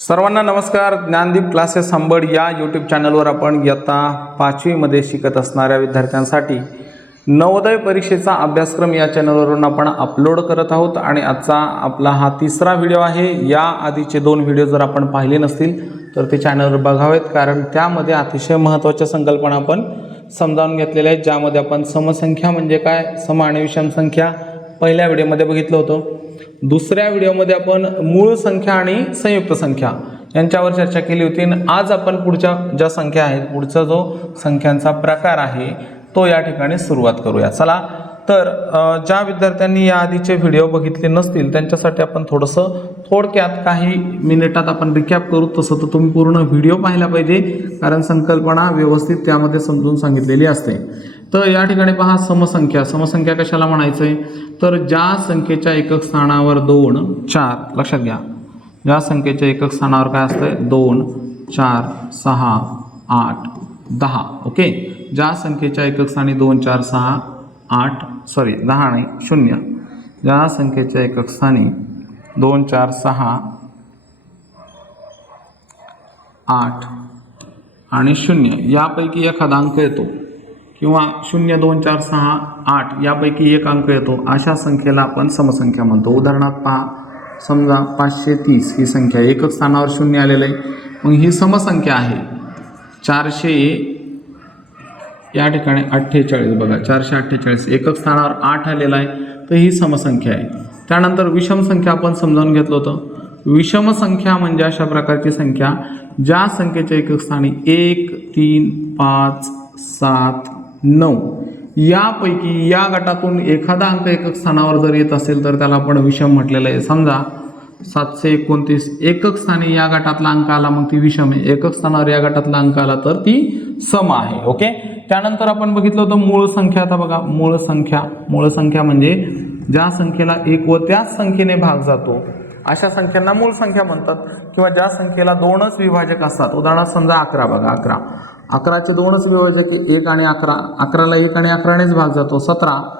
सर्वांना नमस्कार. ज्ञानदीप क्लासेस हंबड या यूट्यूब चॅनलवर आपण इयत्ता पाचवीमध्ये शिकत असणाऱ्या विद्यार्थ्यांसाठी नवोदय परीक्षेचा अभ्यासक्रम या चॅनलवरून आपण अपलोड करत आहोत आणि आजचा आपला हा तिसरा व्हिडिओ आहे. या आधीचे दोन व्हिडिओ जर आपण पाहिले नसतील तर ते चॅनलवर बघावेत. कारण त्यामध्ये अतिशय महत्त्वाच्या संकल्पना आपण समजावून घेतलेल्या आहेत ज्यामध्ये आपण समसंख्या म्हणजे काय सम आणि विषम संख्या पहिल्या व्हिडिओमध्ये बघितलं होतं. दुसऱ्या व्हिडिओमध्ये आपण मूळ संख्या आणि संयुक्त संख्या यांच्यावर चर्चा केली होती. आणि आज आपण पुढच्या ज्या संख्या आहेत पुढचा जो संख्यांचा प्रकार आहे तो या ठिकाणी सुरुवात करूया. चला तर ज्या विद्यार्थ्यांनी या आधीचे व्हिडिओ बघितले नसतील त्यांच्यासाठी आपण थोडंसं थोडक्यात काही मिनिटात आपण रिकॅप करू. तसं तर तुम्ही पूर्ण व्हिडिओ पाहिला पाहिजे कारण संकल्पना व्यवस्थित त्यामध्ये समजून सांगितलेली असते. तर या ठिकाणी पहा समसंख्या. समसंख्या कशाला म्हणायचं आहे तर ज्या संख्येच्या एकक स्थानावर दोन चार लक्षात घ्या. ज्या संख्येच्या एकक स्थानावर काय असतं दोन चार सहा आठ दहा. ओके? ज्या संख्येच्या एकक स्थानी दोन चार सहा आठ सॉरी दहा नाही शून्य. ज्या संख्येच्या एकक स्थानी दोन चार सहा आठ आणि शून्य. यापैकी एखादा अंक येतो. किंवा शून्य दोन चार सहा आठ यापैकी एक अंक येतो. अशा संख्येला आपण समसंख्या म्हणतो. उदाहरणार्थ पहा. समजा पाचशे तीस ही संख्या एकच स्थानावर शून्य आलेलं आहे. मग ही समसंख्या आहे. चारशे या ठिकाणी अठ्ठेचाळीस बघा. चारशे अठ्ठेचाळीस एकक स्थानावर आठ आलेला आहे. तर ही समसंख्या आहे. त्यानंतर विषम संख्या आपण समजावून घेतलं होतं. विषम संख्या म्हणजे अशा प्रकारची संख्या ज्या संख्येच्या एकक स्थानी एक तीन पाच सात नऊ. यापैकी या गटातून एखादा अंक एकक स्थानावर जर येत असेल तर त्याला आपण विषम म्हटलेलं आहे. समजा सातशे एकोणतीस एकक स्थानी या गटातला अंक आला मग ती विषम आहे. एकक स्थानावर या गटातला अंक आला तर ती सम आहे ओके? त्यानंतर आपण बघितलं होतं मूळ संख्या. आता बघा मूळ संख्या. मूळ संख्या म्हणजे ज्या संख्येला एक व त्याच संख्येने भाग जातो अशा संख्यांना मूळ संख्या म्हणतात. किंवा ज्या संख्येला दोनच विभाजक असतात. उदाहरणार्थ समजा अकरा बघा अकरा. अकराचे दोनच विभाजक एक आणि अकरा. अकराला एक आणि अकरानेच भाग जातो. सतरा.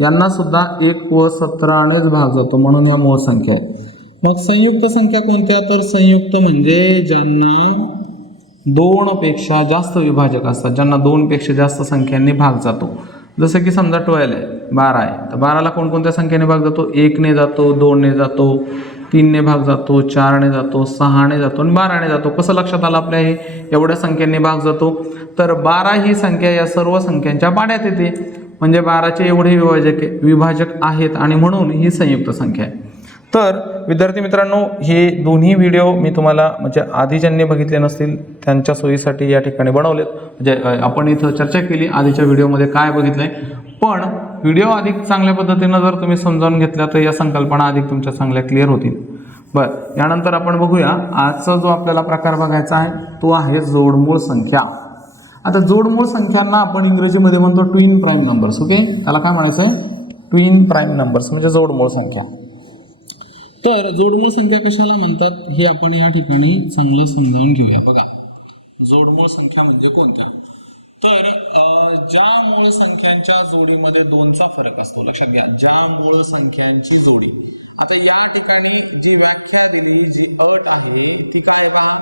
यांना सुद्धा एक व सतरानेच भाग जातो. म्हणून या मूळ संख्या आहे. मग संयुक्त संख्या कोणत्या? तर संयुक्त म्हणजे ज्यांना दोनपेक्षा जास्त विभाजक असतात ज्यांना दोनपेक्षा जास्त संख्यांनी भाग जातो. जसं की समजा ट्वेल्व आहे बारा आहे. तर बाराला कोणकोणत्या संख्येने भाग जातो? एकने जातो दोनने जातो. तीनने भाग जातो चारने जातो सहाने जातो आणि बाराने जातो. कसं लक्षात आलं आपल्या हे? एवढ्या संख्येने भाग जातो. तर बारा ही संख्या या सर्व संख्यांच्या पाड्यात येते. म्हणजे बाराचे एवढे विभाजक विभाजक आहेत आणि म्हणून ही संयुक्त संख्या आहे. तर विद्यार्थी मित्रांनो हे दोन्ही व्हिडिओ मी तुम्हाला म्हणजे आधी ज्यांनी बघितले नसतील त्यांच्या सोयीसाठी या ठिकाणी बनवलेत. म्हणजे आपण इथं चर्चा केली आधीच्या व्हिडिओमध्ये काय बघितलं आहे पण व्हिडिओ अधिक चांगल्या पद्धतीनं जर तुम्ही समजावून घेतल्या तर या संकल्पना अधिक तुमच्या चांगल्या क्लिअर होतील. बरं यानंतर आपण बघूया आजचा जो आपल्याला प्रकार बघायचा आहे तो आहे जोडमूळ संख्या. आता जोडमूळ संख्यांना आपण इंग्रजीमध्ये म्हणतो ट्विन प्राईम नंबर्स ओके त्याला काय म्हणायचं आहे ट्विन प्राईम नंबर्स म्हणजे जोडमूळ संख्या. तर जोडमूळ संख्या कशाला म्हणतात हे आपण या ठिकाणी चांगलं समजावून घेऊया. बघा जोडमूळ संख्या म्हणजे कोणत्या? तर ज्या मूळ संख्यांच्या जोडीमध्ये दोनचा फरक असतो लक्षात घ्या. ज्या मूळ संख्यांची जोडी. आता या ठिकाणी जी व्याख्या दिली जी अट आहे ती काय का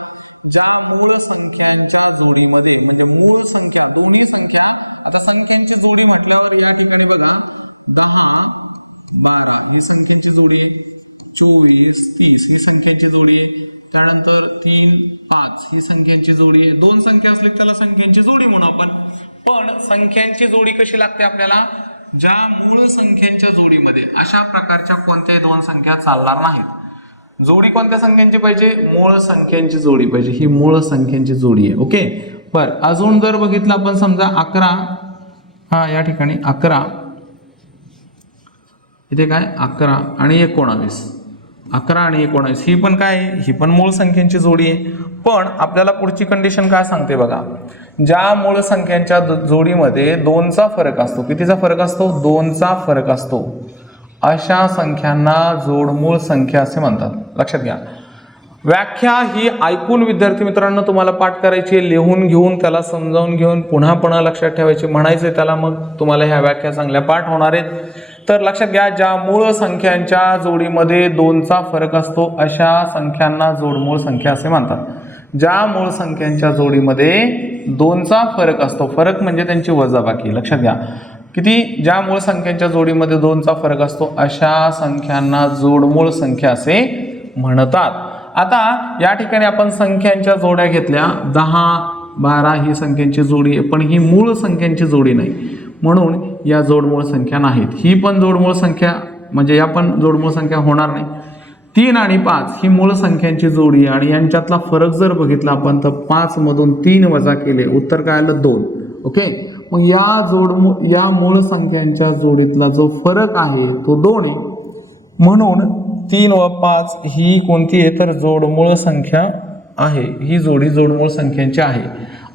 ज्या मूळ संख्यांच्या जोडीमध्ये म्हणजे मूळ संख्या दोन्ही संख्या आता संख्यांची जोडी म्हटल्यावर या ठिकाणी बघा. दहा बारा ही संख्यांची जोडी आहे. चोवीस तीस ही संख्यांची जोडी आहे. त्यानंतर तीन पाच ही संख्यांची जोडी आहे. दोन संख्या असली त्याला संख्यांची जोडी म्हणू आपण. पण संख्यांची जोडी कशी लागते आपल्याला? ज्या मूळ संख्यांच्या जोडीमध्ये अशा प्रकारच्या कोणत्याही दोन संख्या चालणार नाहीत. जोडी कोणत्या संख्यांची पाहिजे? मूळ संख्यांची जोडी पाहिजे. ही मूळ संख्यांची जोडी आहे. ओके? बर अजून जर बघितलं आपण समजा अकरा. हा या ठिकाणी अकरा. इथे काय? अकरा आणि एकोणावीस. अकरा आणि एकोणीस ही पण काय? आहे? ही पण मूळ संख्यांची जोडी आहे. पण आपल्याला पुढची कंडिशन काय सांगते बघा. ज्या मूळ संख्यांच्या जोडीमध्ये दोनचा फरक असतो. कितीचा फरक असतो? दोनचा फरक असतो. अशा संख्यांना जोडमूळ संख्या असे म्हणतात. लक्षात घ्या. व्याख्या ही ऐकून विद्यार्थी मित्रांनो तुम्हाला पाठ करायची आहे, लिहून घेऊन त्याला समजावून घेऊन पुन्हा पुन्हा लक्षात ठेवायची. म्हणायचे त्याला मग. तुम्हाला ह्या व्याख्या चांगल्या पाठ होणार आहेत. तर लक्षात घ्या ज्या मूळ संख्यांच्या जोडीमध्ये दोनचा फरक असतो अशा संख्यांना जोडमूळ संख्या असे म्हणतात. ज्या मूळ संख्यांच्या जोडीमध्ये दोनचा फरक असतो फरक म्हणजे त्यांची वजाबाकी. लक्षात घ्या. किती? ज्या मूळ संख्यांच्या जोडीमध्ये दोनचा फरक असतो अशा संख्यांना जोडमूळ संख्या असे म्हणतात. आता या ठिकाणी आपण संख्यांच्या जोड्या घेतल्या. दहा बारा ही संख्यांची जोडी आहे पण ही मूळ संख्यांची जोडी नाही. म्हणून या जोडमूळ संख्या नाहीत. ही पण जोडमूळ संख्या म्हणजे या पण जोडमूळ संख्या होणार नाही. तीन आणि पाच ही मूळ संख्यांची जोडी आहे आणि यांच्यातला फरक जर बघितला आपण तर पाचमधून तीन वजा केले उत्तर काय आलं? दोन. ओके? मग या जोडमूळ या मूळ संख्यांच्या जोडीतला जो फरक आहे तो दोन आहे. म्हणून तीन व पाच ही कोणती आहे? तर जोडमूळ संख्या आहे. ही जोडी जोडमूळ संख्यांची आहे.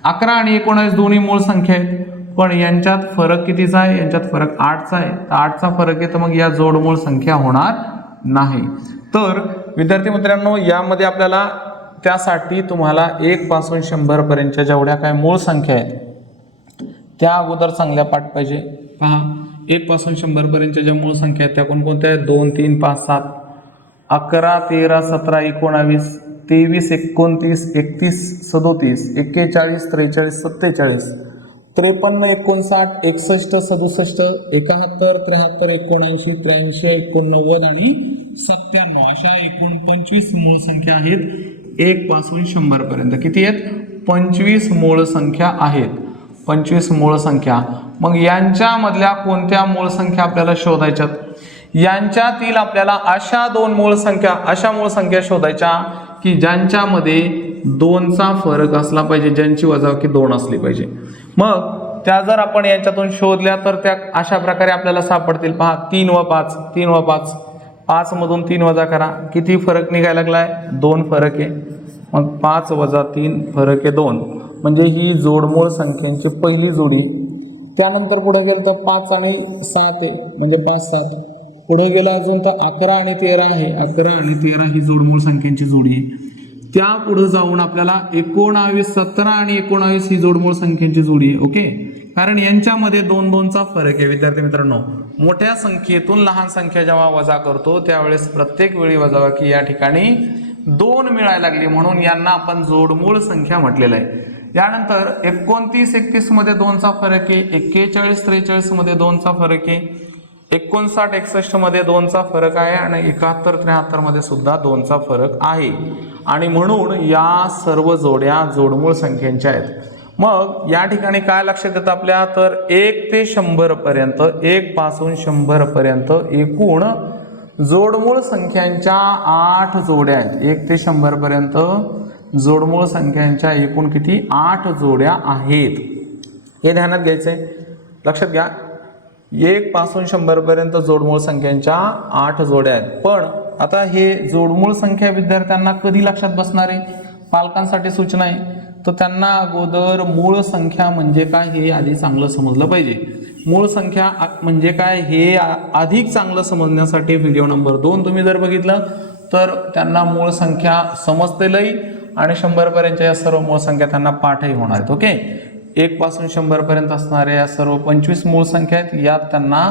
अकरा आणि एकोणास दोन्ही मूळ संख्या आहेत. पण यांच्यात फरक कितीचा आहे? यांच्यात फरक आठचा आहे. तर आठचा फरक आहे तर मग या जोडमूळ संख्या होणार नाही. तर विद्यार्थी मित्रांनो यामध्ये आपल्याला त्यासाठी तुम्हाला एक पासून शंभर पर्यंतच्या जेवढ्या काय मूळ संख्या आहेत त्या अगोदर चांगल्या पाठ पाहिजे. पहा एक पासून शंभर पर्यंतच्या ज्या मूळ संख्या आहेत त्या कोणकोणत्या आहेत? दोन तीन पाच सात अकरा तेरा सतरा एकोणावीस तेवीस एकोणतीस एकतीस सदोतीस एक्केचाळीस त्रेचाळीस सत्तेचाळीस. त्रेपन्न एकोणसाठ एकसष्ट सदुसष्ट एकाहत्तर त्र्याहत्तर एकोणऐंशी त्र्याऐंशी एकोणनव्वद आणि सत्त्याण्णव. अशा एकूण पंचवीस मूळ संख्या आहेत. एक पासून शंभर पर्यंत. किती आहेत? पंचवीस मूळ संख्या आहेत. पंचवीस मूळ संख्या. मग यांच्यामधल्या कोणत्या मूळ संख्या आपल्याला शोधायच्यात? यांच्यातील आपल्याला अशा दोन मूळ संख्या अशा मूळ संख्या शोधायच्या की ज्यांच्यामध्ये दोनचा फरक असला पाहिजे ज्यांची वजावकी दोन असली पाहिजे. मग त्या जर आपण यांच्यातून शोधल्या तर त्या अशा प्रकारे आपल्याला सापडतील. पहा तीन व पाच तीन व पाच. पाचमधून तीन वजा करा. किती फरक निघायला लागला आहे दोन फरक आहे. मग पाच वजा तीन फरक आहे दोन. म्हणजे ही जोडमोड संख्यांची पहिली जोडी. त्यानंतर पुढे गेलं तर पाच आणि सात आहे. म्हणजे पाच सात. पुढे गेलं अजून तर अकरा आणि तेरा आहे. अकरा आणि तेरा ही जोडमूळ संख्यांची जोडी आहे. त्या पुढे जाऊन आपल्याला एकोणावीस सतरा आणि एकोणावीस ही जोडमूळ संख्यांची जोडी आहे ओके? कारण यांच्यामध्ये दोन दोनचा फरक आहे विद्यार्थी मित्रांनो. मोठ्या संख्येतून लहान संख्या जेव्हा वजा करतो त्यावेळेस प्रत्येक वेळी वजाबाकी या ठिकाणी दोन मिळायला लागली. म्हणून यांना आपण जोडमूळ संख्या म्हटलेलं आहे. यानंतर एकोणतीस एकतीसमध्ये दोनचा फरक आहे एक्केचाळीस त्रेचाळीसमध्ये दोनचा फरक आहे. एकोणसाठ एकसष्टमध्ये दोनचा फरक आहे आणि एकाहत्तर त्र्याहत्तरमध्ये सुद्धा दोनचा फरक आहे. आणि म्हणून या सर्व जोड्या जोडमूळ संख्यांच्या आहेत. मग या ठिकाणी काय लक्षात येतं आपल्या? तर एक ते शंभर पर्यंत एक पासून शंभर पर्यंत एकूण जोडमूळ संख्यांच्या आठ जोड्या आहेत. एक ते शंभर पर्यंत जोडमूळ संख्यांच्या एकूण किती? आठ जोड्या आहेत. हे ध्यानात घ्यायचंय. लक्षात घ्या. एक पासून शंभर पर्यंत जोडमूळ संख्यांच्या आठ जोड्या आहेत. पण आता हे जोडमूळ संख्या विद्यार्थ्यांना कधी लक्षात बसणार आहे? पालकांसाठी सूचना आहे. तर त्यांना अगोदर मूळ संख्या म्हणजे काय हे आधी चांगलं समजलं पाहिजे. मूळ संख्या म्हणजे काय हे अधिक चांगलं समजण्यासाठी व्हिडिओ नंबर दोन तुम्ही जर बघितलं तर त्यांना मूळ संख्या समजतेलही आणि शंभरपर्यंतच्या या सर्व मूळ संख्या त्यांना पाठही होणार आहेत. ओके एक पासून शंभर पर्यंत असणाऱ्या या सर्व पंचवीस मूळ संख्या आहेत यात त्यांना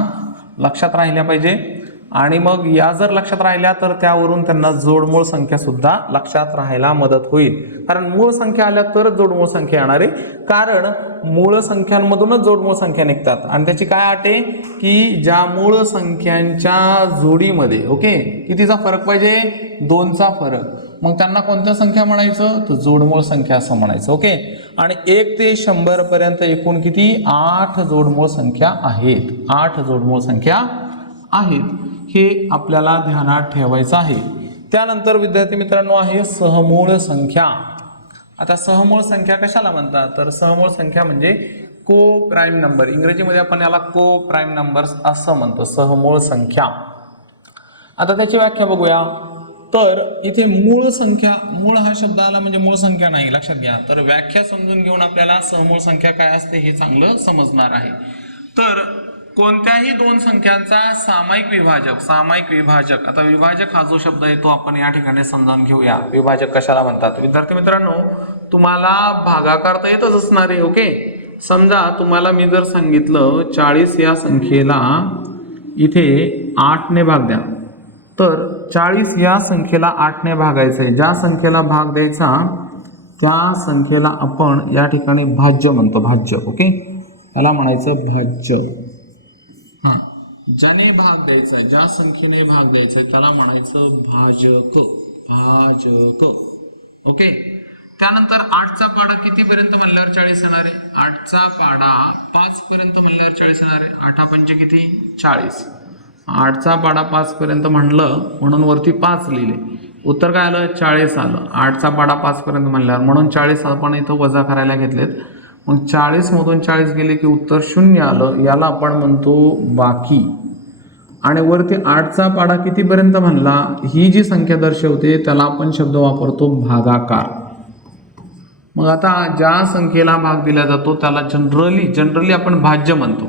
लक्षात राहिल्या पाहिजे. आणि मग या जर लक्षात राहिल्या तर त्यावरून त्यांना जोडमूळ संख्या सुद्धा लक्षात राहायला मदत होईल. कारण मूळ संख्या आल्या तरच जोडमूळ संख्या येणार. आहे कारण मूळ संख्यांमधूनच जोडमूळ संख्या निघतात. आणि त्याची काय अट आहे? की ज्या मूळ संख्यांच्या जोडीमध्ये ओके? कितीचा फरक पाहिजे? दोनचा फरक. मग त्यांना कोणत्या संख्या म्हणायचं? तर जोडमूळ संख्या असं म्हणायचं ओके? आणि एक ते शंभर पर्यंत एकूण किती? आठ जोडमूळ संख्या आहेत. आठ जोडमूळ संख्या आहेत. हे आपल्याला ध्यानात ठेवायचं आहे. त्यानंतर विद्यार्थी मित्रांनो आहे सहमूळ संख्या. आता सहमूळ संख्या कशाला म्हणतात? तर सहमूळ संख्या म्हणजे को प्राईम नंबर. इंग्रजीमध्ये आपण याला को प्राईम नंबर्स असं म्हणतो. सहमूळ संख्या. आता त्याची व्याख्या बघूया. तर इथे मूळ संख्या मूळ हा शब्द आला म्हणजे मूळ संख्या नाही लक्षात घ्या. तर व्याख्या समजून घेऊन आपल्याला सहमूळ संख्या काय असते हे चांगलं समजणार आहे. तर कोणत्याही दोन संख्यांचा सामायिक विभाजक सामायिक विभाजक आता विभाजक हा जो शब्द आहे तो आपण या ठिकाणी समजावून घेऊया. विभाजक कशाला म्हणतात? विद्यार्थी मित्रांनो तुम्हाला भागाकार तर येतच असणार आहे ओके? समजा तुम्हाला मी जर सांगितलं चाळीस या संख्येला इथे आठने भाग द्या. तर चाळीस या संख्येला आठने भागायचं आहे ज्या संख्येला भाग द्यायचा त्या संख्येला आपण या ठिकाणी भाज्य म्हणतो. भाज्य ओके? त्याला म्हणायचं भाज्य. हां. ज्याने भाग द्यायचा आहे ज्या संख्येने भाग द्यायचा आहे त्याला म्हणायचं भाजक. भाजक. ओके? त्यानंतर आठचा पाडा कितीपर्यंत म्हणल्यावर चाळीस येणार आहे? आठचा पाडा पाच पर्यंत म्हणल्यावर चाळीस येणार आहे. आठा पंचे किती? चाळीस. आठचा पाडा पाचपर्यंत म्हणलं म्हणून वरती पाच लिहिले. उत्तर काय आलं? चाळीस आलं. आठचा पाडा पाचपर्यंत म्हणल्यावर म्हणून चाळीस आपण इथं वजा करायला घेतलेत. मग चाळीसमधून चाळीस गेले की उत्तर शून्य आलं याला आपण म्हणतो बाकी. आणि वरती आठचा पाडा कितीपर्यंत म्हणला? ही जी संख्या दर्शवते त्याला आपण शब्द वापरतो भागाकार. मग आता ज्या संख्येला भाग दिला जातो त्याला जनरली जनरली आपण भाज्य म्हणतो.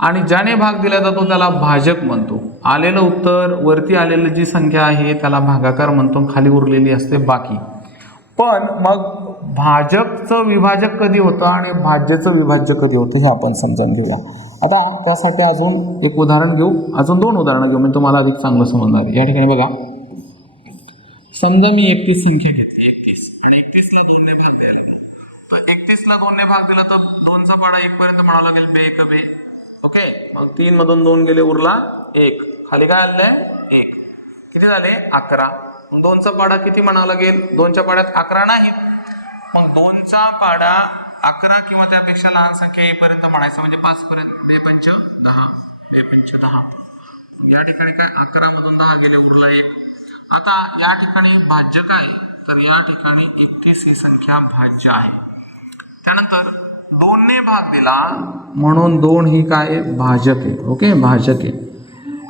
आणि ज्याने भाग दिला जातो त्याला भाजक म्हणतो. आलेलं उत्तर वरती आलेलं जी संख्या आहे त्याला भागाकार म्हणतो. खाली उरलेली असते बाकी. पण मग भाजकचं विभाजक कधी होतं आणि भाज्याचं विभाज्य कधी होतं हे आपण समजावून घेऊया. आता त्यासाठी अजून एक उदाहरण घेऊ. अजून दोन उदाहरणं घेऊ. मी तुम्हाला अधिक चांगलं समजणार या ठिकाणी बघा. समजा मी एकतीस संख्या घेतली एकतीस. आणि एकतीसला दोनने भाग द्यायला तर एकतीसला दोनने भाग दिला तर दोनचा पाडा एक पर्यंत म्हणावं लागेल. बे एक बे. ओके मग तीन मधून दोन गेले उरला एक. खाली काय आलंय? एक. किती झाले? अकरा. मग दोनचा पाडा किती म्हणावं लागेल? दोनच्या पाड्यात अकरा नाही. मग दोनचा पाडा अकरा किंवा त्यापेक्षा लहान संख्या येईपर्यंत म्हणायचं म्हणजे पाच पर्यंत बे पंच दहा. बे पंच दहा. या ठिकाणी काय? अकरा मधून दहा गेले उरला एक. आता या ठिकाणी भाज्य काय? तर या ठिकाणी एकतीस ही संख्या भाज्य आहे. त्यानंतर दोनने भाग दिला. म्हणून दोन ही काय? भाजक आहे. ओके? भाजक आहे.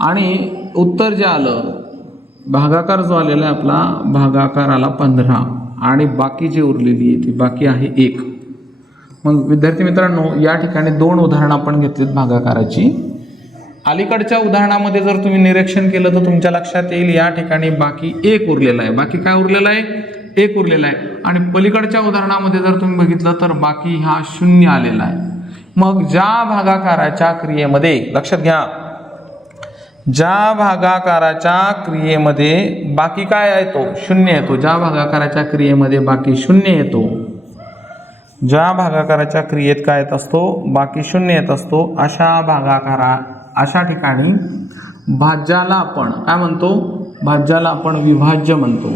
आणि उत्तर जे आलं भागाकार जो आलेला आहे आपला भागाकार आला पंधरा. आणि बाकी जी उरलेली आहे ती बाकी आहे एक. मग विद्यार्थी मित्रांनो या ठिकाणी दोन उदाहरणं आपण घेतलीत भागाकाराची. अलीकडच्या उदाहरणामध्ये जर तुम्ही निरीक्षण केलं तर तुमच्या लक्षात येईल या ठिकाणी बाकी एक उरलेला आहे. बाकी काय उरलेला आहे? एक उरलेला आहे. आणि पलीकडच्या उदाहरणामध्ये जर तुम्ही बघितलं तर बाकी हा शून्य आलेला आहे. मग ज्या भागाकाराच्या क्रियेमध्ये लक्षात घ्या ज्या भागाकाराच्या क्रियेमध्ये बाकी काय येतो शून्य येतो. ज्या भागाकाराच्या क्रियेमध्ये बाकी शून्य येतो ज्या भागाकाराच्या क्रियेत काय येत असतो? बाकी शून्य येत असतो. अशा भागाकारा अशा ठिकाणी भाज्याला आपण काय म्हणतो? भाज्याला आपण विभाज्य म्हणतो.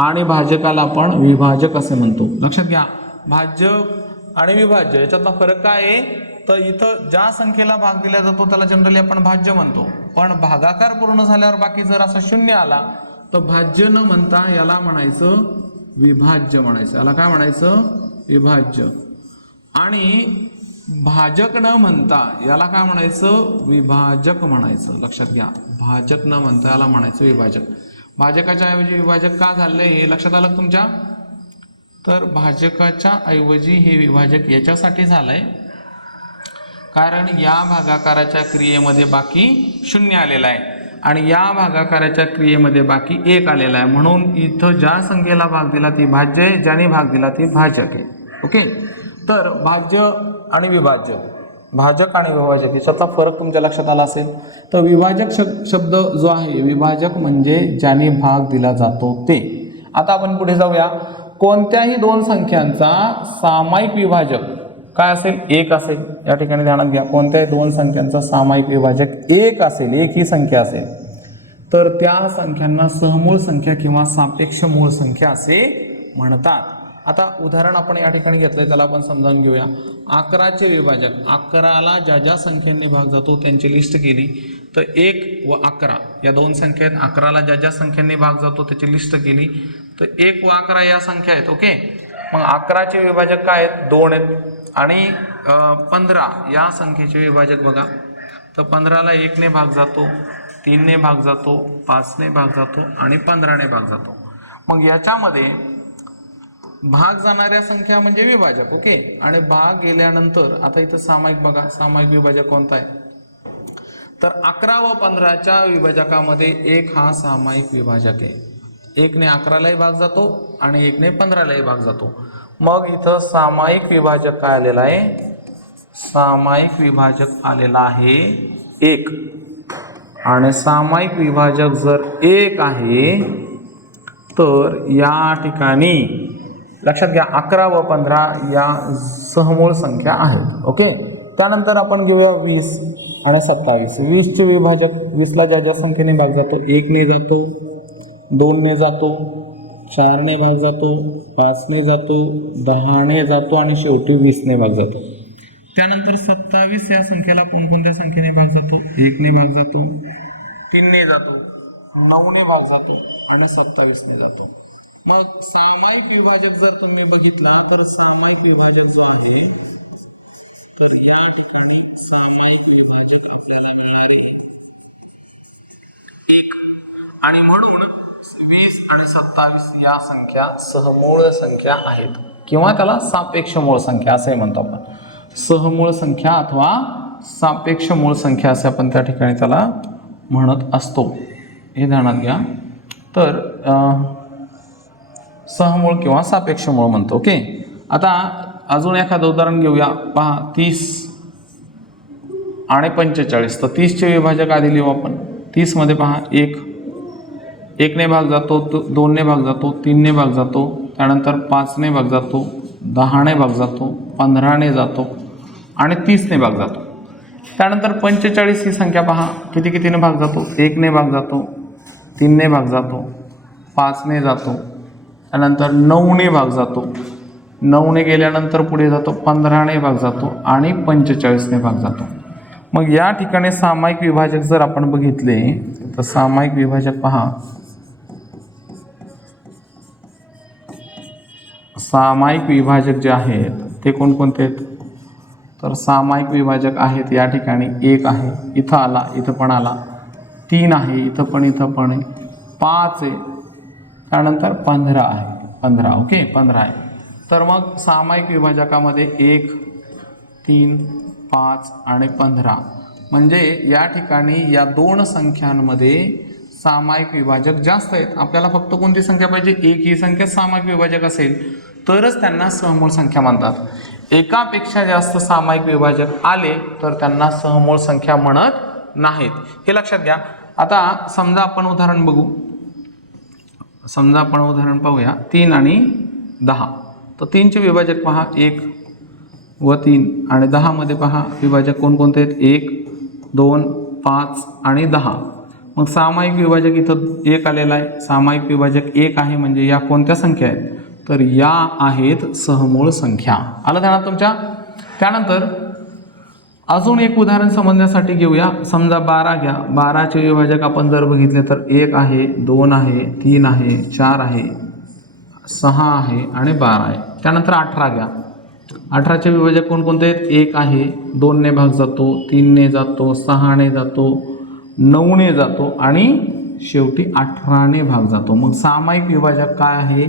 आणि भाजकाला आपण विभाजक असे म्हणतो. लक्षात घ्या. भाजक आणि विभाज्य याच्यातला फरक काय आहे? तर इथं ज्या संख्येला भाग दिला जातो त्याला जनरली आपण भाज्य म्हणतो. पण भागाकार पूर्ण झाल्यावर बाकी जर असा शून्य आला तर भाज्य न म्हणता याला म्हणायचं विभाज्य म्हणायचं. याला काय म्हणायचं? विभाज्य. आणि भाजक न म्हणता याला काय म्हणायचं? विभाजक म्हणायचं. लक्षात घ्या. भाजक न म्हणता याला म्हणायचं विभाजक. भाजकाच्या ऐवजी विभाजक का झालंय हे लक्षात आलं तुमच्या? तर भाजकाच्या ऐवजी हे विभाजक याच्यासाठी झालं आहे कारण या भागाकाराच्या क्रियेमध्ये बाकी शून्य आलेला आहे. आणि या भागाकाराच्या क्रियेमध्ये बाकी एक आलेला आहे. म्हणून इथं ज्या संख्येला भाग दिला ती भाज्य आहे ज्याने भाग दिला ती भाजक आहे. ओके? तर भाज्य आणि विभाज्य. भाजक आणि विभाजक याच्यातला फरक तुमच्या लक्षात आला असेल? तर विभाजक शब्द जो आहे विभाजक म्हणजे ज्याने भाग दिला जातो ते. आता आपण पुढे जाऊया. कोणत्याही दोन संख्यांचा सामायिक विभाजक काय असेल? एक असेल. या ठिकाणी ध्यानात घ्या. कोणत्याही दोन संख्यांचा सामायिक विभाजक एक असेल एक ही संख्या असेल. तर त्या संख्यांना सहमूळ संख्या किंवा सापेक्ष मूळ संख्या असे म्हणतात. आता उदाहरण आपण या ठिकाणी घेतलंय त्याला आपण समजावून घेऊया. अकराचे विभाजक अकराला ज्या ज्या संख्येने भाग जातो त्यांची लिस्ट केली. तर एक व अकरा या दोन संख्या आहेत. अकराला ज्या ज्या संख्येने भाग जातो त्याची लिस्ट केली. तर एक व अकरा या संख्या आहेत ओके मग अकराचे विभाजक काय आहेत? दोन आहेत. आणि पंधरा या संख्येचे विभाजक बघा. तर पंधराला एकने भाग जातो तीनने भाग जातो पाचने भाग जातो आणि पंधराने भाग जातो. मग याच्यामध्ये भाग जाणाऱ्या संख्या म्हणजे विभाजक ओके? आणि भाग गेल्यानंतर आता इथं सामायिक बघा सामायिक विभाजक कोणता आहे? तर अकरा व पंधराच्या विभाजकामध्ये एक हा सामायिक विभाजक आहे. एकने अकरालाही भाग जातो आणि एकने पंधरालाही भाग जातो. मग इथं सामायिक विभाजक काय आलेला आहे? सामायिक विभाजक आलेला आहे एक. आणि सामायिक विभाजक जर एक आहे तर या ठिकाणी लक्षात घ्या अकरा व पंधरा या सहमूळ संख्या आहेत ओके? त्यानंतर आपण घेऊया वीस आणि सत्तावीस. वीसचे विभाजक वीसला ज्या ज्या संख्येने भाग जातो एकने जातो दोनने जातो चारने भाग जातो पाचने जातो दहाने जातो आणि शेवटी वीसने भाग जातो. त्यानंतर सत्तावीस या संख्येला कोणकोणत्या संख्येने भाग जातो? एकने भाग जातो तीनने जातो नऊने भाग जातो आणि सत्तावीसने जातो. मग सामायिक विभाजक जर तुम्ही बघितला तर सामायिक विभाजक जे आहे आणि म्हणून वीस आणि सत्तावीस या संख्या सहमूळ संख्या आहेत. किंवा त्याला सापेक्ष मूळ संख्या असे म्हणतो आपण. सहमूळ संख्या अथवा सापेक्ष मूळ संख्या असे आपण त्या ठिकाणी त्याला म्हणत असतो. हे ध्यानात घ्या. तर सहमूळ किंवा सापेक्ष मूळ म्हणतो ओके? आता अजून एखादं उदाहरण घेऊया. पहा तीस आणि पंचेचाळीस. तर तीसचे विभाजक आधी लिहू आपण. तीसमध्ये पहा एक. एकने भाग जातो दोनने भाग जातो तीनने भाग जातो त्यानंतर पाचने भाग जातो दहाने भाग जातो पंधराने जातो आणि तीसने भाग जातो. त्यानंतर पंचेचाळीस ही संख्या पहा किती कितीने भाग जातो? एकने भाग जातो तीनने भाग जातो पाचने जातो त्यानंतर नऊने भाग जातो. नऊने गेल्यानंतर पुढे जातो पंधराने भाग जातो आणि पंचेचाळीसने भाग जातो. मग या ठिकाणी सामायिक विभाजक जर आपण बघितले तर सामायिक विभाजक पहा. सामायिक विभाजक जे आहेत ते कोणकोणते आहेत? तर सामायिक विभाजक आहेत या ठिकाणी एक आहे इथं आला इथं पण आला. तीन आहे इथं पण इथं पण. पाच आहे. त्यानंतर पंधरा आहे. पंधरा ओके? पंधरा आहे. तर मग सामायिक विभाजकामध्ये एक तीन पाच आणि पंधरा. म्हणजे या ठिकाणी या दोन संख्यांमध्ये सामायिक विभाजक जास्त आहेत. आपल्याला फक्त कोणती संख्या पाहिजे? एक. ही संख्या सामायिक विभाजक असेल तरच त्यांना सहमूळ संख्या म्हणतात. एकापेक्षा जास्त सामायिक विभाजक आले तर त्यांना सहमूळ संख्या म्हणत नाहीत. हे लक्षात घ्या. आता समजा आपण उदाहरण बघू. समजा आपण उदाहरण पाहूया. तीन आणि दहा. तर तीनचे विभाजक पहा. एक व तीन. आणि दहामध्ये पहा. विभाजक कोणकोणते आहेत? एक दोन पाच आणि दहा. मग सामायिक विभाजक इथं एक आलेला आहे. सामायिक विभाजक एक आहे म्हणजे या कोणत्या संख्या आहेत? तर या आहेत सहमूळ संख्या. आलं ध्यानात तुमच्या? त्यानंतर अजून एक उदाहरण समजण्यासाठी घेऊया. समजा बारा घ्या. बाराचे विभाजक आपण जर बघितले तर एक आहे दोन आहे तीन आहे चार आहे सहा आहे आणि बारा आहे. त्यानंतर अठरा घ्या. अठराचे विभाजक कोणकोणते आहेत? एक आहे दोनने भाग जातो तीनने जातो सहाने जातो नऊने जातो आणि शेवटी अठराने भाग जातो. मग सामायिक विभाजक काय आहे?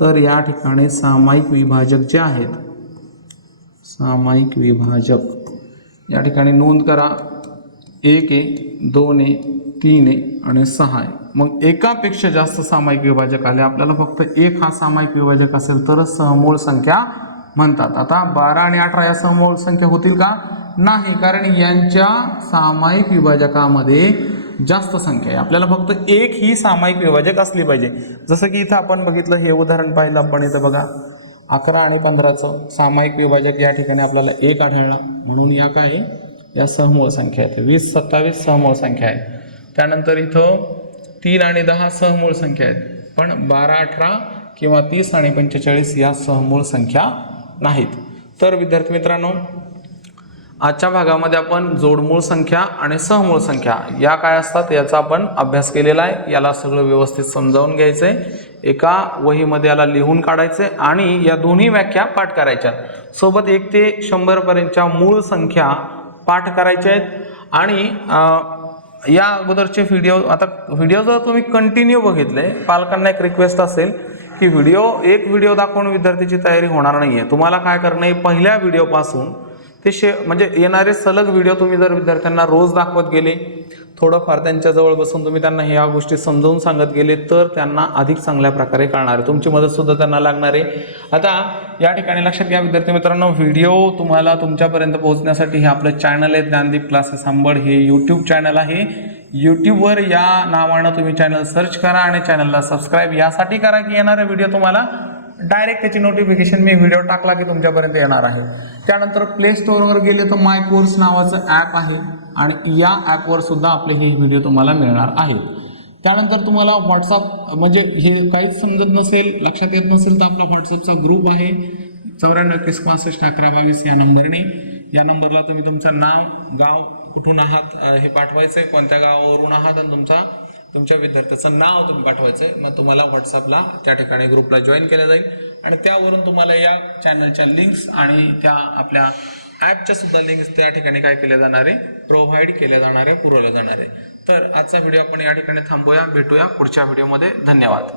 तर या ठिकाणी सामायिक विभाजक जे आहेत सामायिक विभाजक या ठिकाणी नोंद करा. एक आहे दोन आहे तीन आहे आणि सहा आहे. मग एकापेक्षा जास्त सामायिक विभाजक आले. आपल्याला फक्त एक हा सामायिक विभाजक असेल तरच सहमूळ संख्या म्हणतात. आता बारा आणि अठरा या समूळ संख्या होतील का? नाही कारण यांच्या सामायिक विभाजकामध्ये जास्त संख्या आहे. आपल्याला फक्त एक ही सामायिक विभाजक असली पाहिजे. जसं की इथं आपण बघितलं हे उदाहरण पाहिलं आपण इथं बघा. अकरा आणि पंधराचं सामायिक विभाजक या ठिकाणी आपल्याला एक आढळला. म्हणून या काय? या सहमूळ संख्या आहेत. वीस सत्तावीस सहमूळ संख्या आहे. त्यानंतर इथं तीन आणि दहा सहमूळ संख्या आहेत. पण बारा अठरा किंवा तीस आणि पंचेचाळीस या सहमूळ संख्या नाहीत. तर विद्यार्थी मित्रांनो आजच्या भागामध्ये आपण जोडमूळ संख्या आणि सहमूळ संख्या या काय असतात याचा आपण अभ्यास केलेला आहे. याला सगळं व्यवस्थित समजावून घ्यायचं आहे एका वहीमध्ये याला लिहून काढायचे आणि या दोन्ही व्याख्या पाठ करायच्या. सोबत एक ते शंभरपर्यंतच्या मूळ संख्या पाठ करायच्या आहेत. आणि या अगोदरचे व्हिडिओ आता व्हिडिओ जर तुम्ही कंटिन्यू बघितले पालकांना एक रिक्वेस्ट असेल की व्हिडिओ एक व्हिडिओ दाखवून विद्यार्थ्याची तयारी होणार नाही आहे तुम्हाला काय करणं आहे? पहिल्या व्हिडिओपासून ते शे म्हणजे येणारे सलग व्हिडिओ तुम्ही जर विद्यार्थ्यांना रोज दाखवत गेले थोडंफार त्यांच्याजवळ बसून तुम्ही त्यांना ह्या गोष्टी समजावून सांगत गेले तर त्यांना अधिक चांगल्या प्रकारे कळणार आहे. तुमची मदतसुद्धा त्यांना लागणार आहे. आता या ठिकाणी लक्षात घ्या विद्यार्थी मित्रांनो व्हिडिओ तुम्हाला तुमच्यापर्यंत पोहोचण्यासाठी हे आपलं चॅनल आहे ज्ञानदीप क्लासेस आंबड हे यूट्यूब चॅनल आहे. यूट्यूबवर या नावानं तुम्ही चॅनल सर्च करा आणि चॅनलला सबस्क्राईब यासाठी करा की येणारे व्हिडिओ तुम्हाला डायरेक्ट त्याची नोटिफिकेशन मी व्हिडिओ टाकला की तुमच्यापर्यंत येणार आहे. त्यानंतर प्ले स्टोअरवर गेले तर माय कोर्स नावाचं ॲप आहे आणि या ॲपवर सुद्धा आपले हे व्हिडिओ तुम्हाला मिळणार आहे त्यानंतर तुम्हाला व्हॉट्सअप म्हणजे हे काहीच समजत नसेल लक्षात येत नसेल तर आपला व्हॉट्सअपचा ग्रुप आहे. चौऱ्याण्णव एकवीस पासष्ट अकरा बावीस या नंबरने. या नंबरला तुम्ही तुमचं नाव गाव कुठून आहात हे पाठवायचं आहे कोणत्या गावावरून आहात आणि तुमचा तुमच्या विद्यार्थ्याचं नाव तुम्ही पाठवायचं आहे मग तुम्हाला व्हॉट्सअपला त्या ठिकाणी ग्रुपला जॉईन केलं जाईल. आणि त्यावरून तुम्हाला या चॅनलच्या लिंक्स आणि त्या आपल्या ॲपच्या सुद्धा लिंक्स त्या ठिकाणी काय केल्या जाणार? आहे प्रोव्हाइड केल्या जाणार आहे पुरवल्या जाणार. आहे तर आजचा व्हिडिओ आपण या ठिकाणी थांबूया. भेटूया पुढच्या व्हिडिओमध्ये धन्यवाद.